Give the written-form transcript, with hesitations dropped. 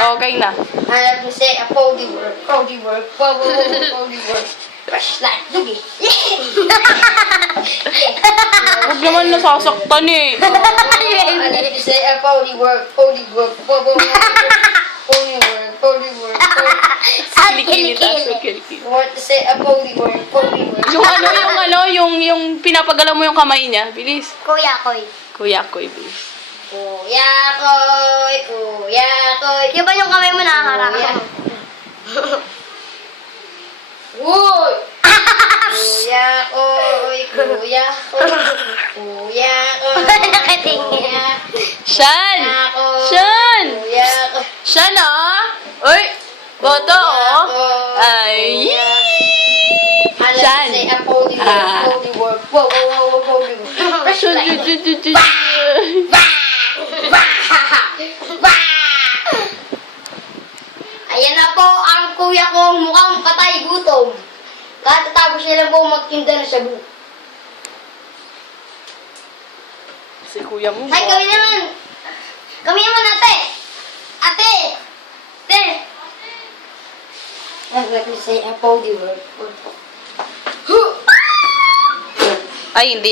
Okay na. I have to say a Pody word. Pody word. Fresh like dugi. Huwag naman nasasaktan eh. I have to say a Pody word. Pody word. Pody word. I want to say a Pody word. Pody word. Yung pinapagalaw mo yung kamay niya. Bilis. Kuya Koy. Kuya Koy, bilis. Kuya koy, kuya koy. Yung ba yung kamay mo nakakaraka? Uy! Kuya koy, kuya koy. Kuya koy. Nakatingin. Shan! Shan! Kuya koy. Shan ah! Uy! Boto oh! Ay! Shan! Say a Pody word. Pody word. Fresh like Ayan na po ang kuya kong mukhang patay gutom. Katatapos niya lang po magtinda ng sabu. Si kuya mo. Ay, kami naman! Kami naman, ate! Ate! Ate! Let me say a Pody word. Ay, hindi.